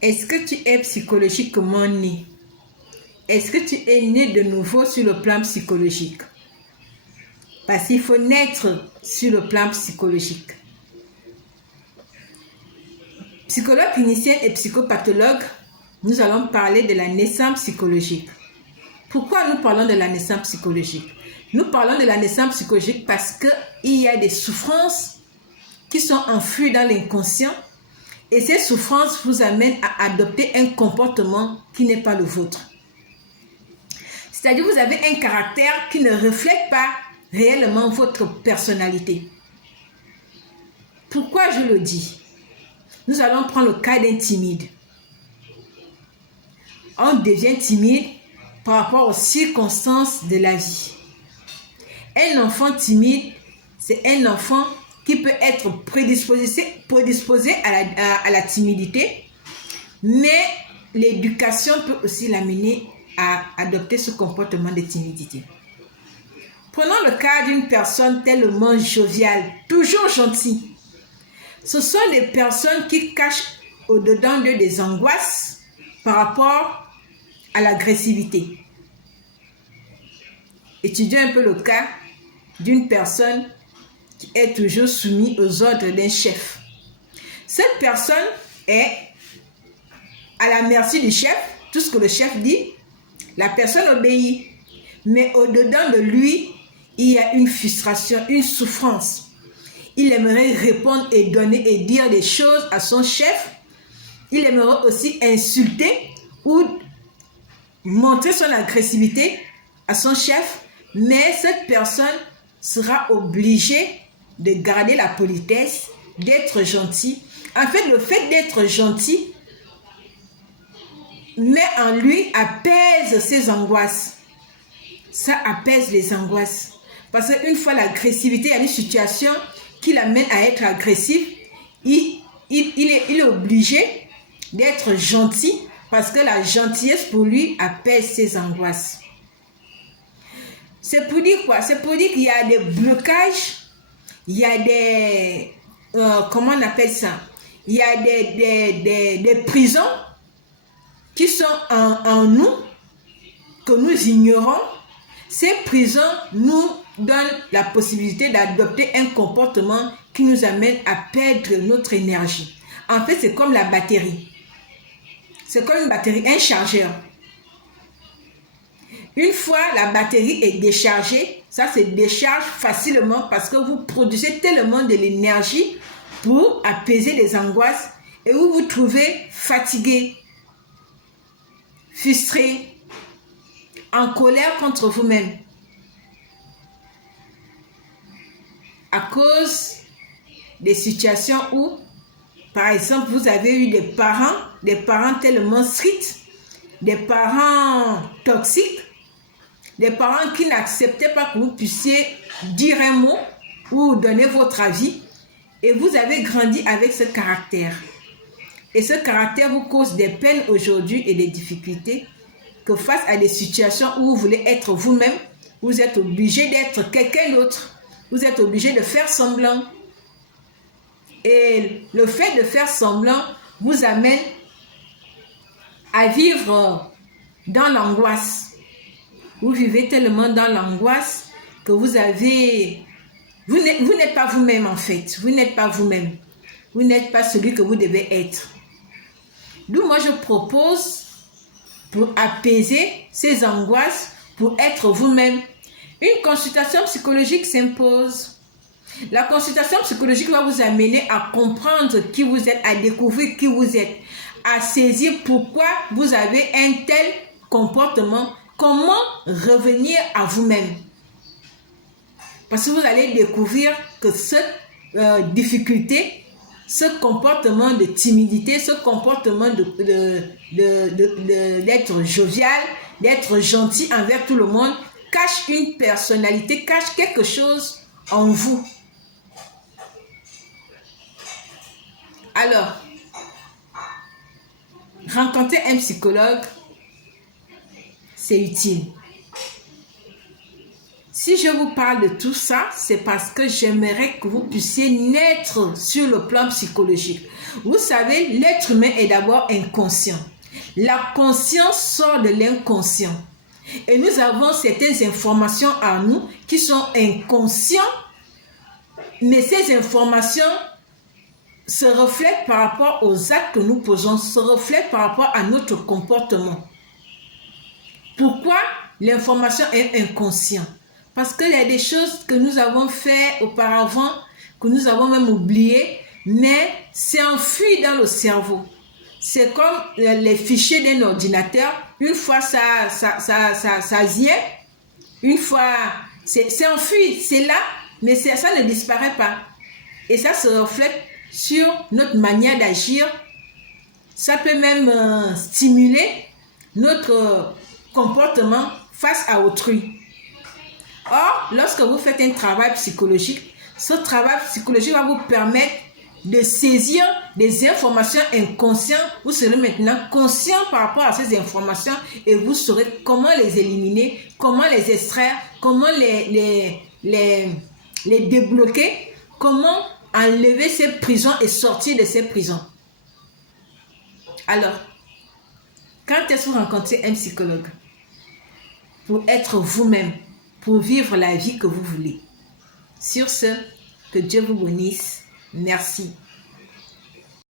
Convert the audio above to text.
Est-ce que tu es psychologiquement né? Est-ce que tu es né de nouveau sur le plan psychologique? Parce qu'il faut naître sur le plan psychologique. Psychologue clinicienne et psychopathologue, nous allons parler de la naissance psychologique. Pourquoi nous parlons de la naissance psychologique? Nous parlons de la naissance psychologique parce qu'il y a des souffrances qui sont enfouies dans l'inconscient et ces souffrances vous amènent à adopter un comportement qui n'est pas le vôtre. C'est-à-dire que vous avez un caractère qui ne reflète pas réellement votre personnalité. Pourquoi je le dis? Nous allons prendre le cas d'un timide. On devient timide par rapport aux circonstances de la vie. Un enfant timide, c'est un enfant qui peut être prédisposé à la timidité, mais l'éducation peut aussi l'amener à adopter ce comportement de timidité. Prenons le cas d'une personne tellement joviale, toujours gentille. Ce sont des personnes qui cachent au-dedans d'eux des angoisses par rapport à l'agressivité. Étudions un peu le cas d'une personne qui est toujours soumise aux ordres d'un chef. Cette personne est à la merci du chef. Tout ce que le chef dit, la personne obéit. Mais au-dedans de lui, il y a une frustration, une souffrance. Il aimerait répondre et donner et dire des choses à son chef. Il aimerait aussi insulter ou montrer son agressivité à son chef. Mais cette personne sera obligée de garder la politesse, d'être gentil. En fait, le fait d'être gentil met en lui, apaise ses angoisses. Ça apaise les angoisses. Parce qu'une fois l'agressivité, il y a une situation qui l'amène à être agressif, il est obligé d'être gentil parce que la gentillesse pour lui apaise ses angoisses. C'est pour dire quoi? C'est pour dire qu'il y a des blocages, il y a des... comment on appelle ça? Il y a des prisons qui sont en nous, que nous ignorons. Ces prisons nous donnent la possibilité d'adopter un comportement qui nous amène à perdre notre énergie. En fait, c'est comme la batterie. C'est comme une batterie, un chargeur. Une fois la batterie est déchargée, ça se décharge facilement parce que vous produisez tellement de l'énergie pour apaiser les angoisses et vous vous trouvez fatigué, frustré, en colère contre vous-même. À cause des situations où, par exemple, vous avez eu des parents tellement stricts, des parents toxiques, des parents qui n'acceptaient pas que vous puissiez dire un mot ou donner votre avis, et vous avez grandi avec ce caractère. Et ce caractère vous cause des peines aujourd'hui et des difficultés que face à des situations où vous voulez être vous-même, vous êtes obligé d'être quelqu'un d'autre. Vous êtes obligé de faire semblant. Et le fait de faire semblant vous amène à vivre dans l'angoisse. Vous vivez tellement dans l'angoisse que vous n'êtes pas vous-même en fait. Vous n'êtes pas vous-même. Vous n'êtes pas celui que vous devez être. D'où moi je propose, pour apaiser ces angoisses, pour être vous-même, une consultation psychologique s'impose. La consultation psychologique va vous amener à comprendre qui vous êtes, à découvrir qui vous êtes, à saisir pourquoi vous avez un tel comportement, comment revenir à vous-même. Parce que vous allez découvrir que cette difficulté, ce comportement de timidité, ce comportement d'être jovial, d'être gentil envers tout le monde, cache une personnalité, cache quelque chose en vous. Alors, rencontrer un psychologue, c'est utile. Si je vous parle de tout ça, c'est parce que j'aimerais que vous puissiez naître sur le plan psychologique. Vous savez, l'être humain est d'abord inconscient. La conscience sort de l'inconscient. Et nous avons certaines informations en nous qui sont inconscientes, mais ces informations se reflètent par rapport aux actes que nous posons, se reflètent par rapport à notre comportement. Pourquoi l'information est inconsciente? Parce qu'il y a des choses que nous avons fait auparavant, que nous avons même oubliées, mais c'est enfui dans le cerveau. C'est comme les fichiers d'un ordinateur. Une fois ça vient, une fois c'est enfui, c'est là, mais ça ne disparaît pas. Et ça se reflète sur notre manière d'agir. Ça peut même stimuler notre comportement face à autrui. Or, lorsque vous faites un travail psychologique, ce travail psychologique va vous permettre de saisir des informations inconscientes. Vous serez maintenant conscient par rapport à ces informations et vous saurez comment les éliminer, comment les extraire, comment les débloquer, comment enlever ces prisons et sortir de ces prisons. Alors, quand est-ce que vous rencontrez un psychologue? Pour être vous-même, pour vivre la vie que vous voulez. Sur ce, que Dieu vous bénisse. Merci.